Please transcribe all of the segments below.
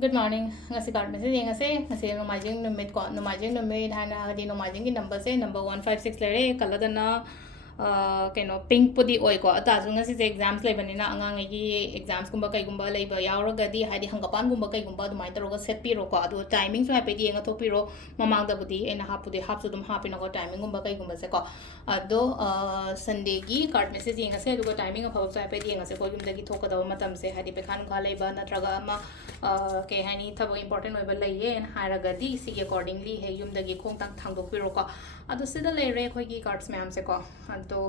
Good morning. Ngasi card message ngasi nomajing numit ko nomajing numit hana hadi nomajing ki number se number 156 lere kaladana keno pink pudi oi ko ata su ngasi se exams le banina angang gi exams kumba kai kumba le ba yauro gadi hadi hangapan kumba kai kumba dumai taro set pi ro ko adu timing so happy di nga to pi ro mamang da budi ena hapudi hap su dum hapi no ko timing kumba kai kumba se ko ado Sunday gi card message ngasi adu ko timing of so happy di ngasi ko yum da gi thoka da matam se hadi pe khan kha le ba na traga ma ke hani thabo important oiba laiye en haragadi si accordingly he yum dagi khong tang thang do piro ko adu sida le re khoi gi cards ma'am se ko ado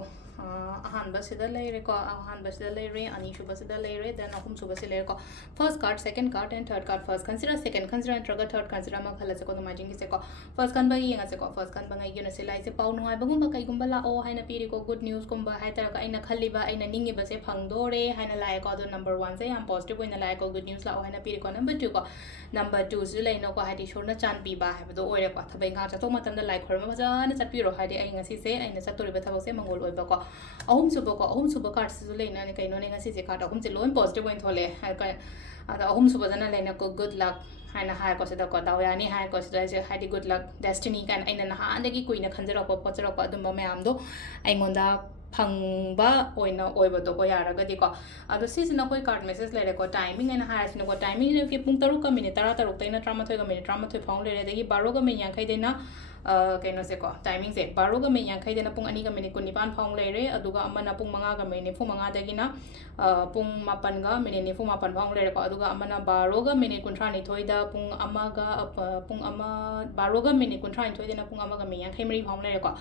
ahan ba sida le re ko ahan ba sida le re ani shuba sida le re then ahum shuba sida le ko first card second card and third card first consider second consider and traga third consider ma khala se ko no majing se ko first kan ba yenga se ko first kan ba ngai yuna se lai se pau ngai ba gum ba kai gum ba la o haina piri ko good news kum ba hai tar ka aina khali ba aina ningi ba se phang do re haina lai ko do number 1 se am positive oina lai ko good news la o haina piri ko number 2 ko number 2 su lai no ko hai di shorna chan pi ba hai ba do oire ko thabai nga cha to matam da lai khor ma ja na chat pi ro hai di ai ngasi se aina cha tori ba thabak se mangol oi ba ko ahum suba card su lai na ni kai no ne ngasi se card ahum se loan positive oin thole hai ka ada ahum suba jana lai na ko good luck haina hai ko se da ko daw ya ni hai ko se je hai di good luck destiny kan aina na ha andagi kuina khanjara ko pochara ko adum ba mayam do ai ngonda phangba oina oiba do ko yara ga di ko ado sisina koi card message lere ko timing aina hai sina ko timing ne ki pung 3 ka minute 13 taina 13 ka minute 13 phang lere dagi 12 ka minute yankai deina keno se ko timing se 12 ka minute yankai deina pung 2 ka minute 19 phang lere aduga amana pung 5 ka minute 9 dagi na pung 8 ga minute 9 phang lere ko aduga amana 12 ka minute 19 da pung 1 ga pung 12 ka minute 19 deina pung 1 ka minute yankai mari phang lere ko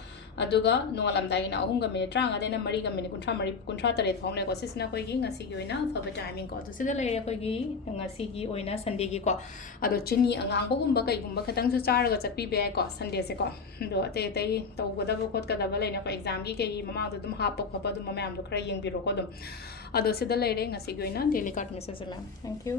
aduga nongalam dagi na 3 ka minute 3 ga deina mari ka minute 3 phang lere ko sisna koi gi ngasi gi oina Afaba timing ko to sida lere koi gi ngasi gi oina Sunday gi ko ado chini angang ko gumba kai gumba khatang su charaga chapi be ko Sunday se ko do te te to goda bo khot ka da bale na ko exam gi ke gi mama do dum hap pok dum mama am do khra yeng bi ro ko dum ado sida lere ngasi gi oina daily card message ma'am thank you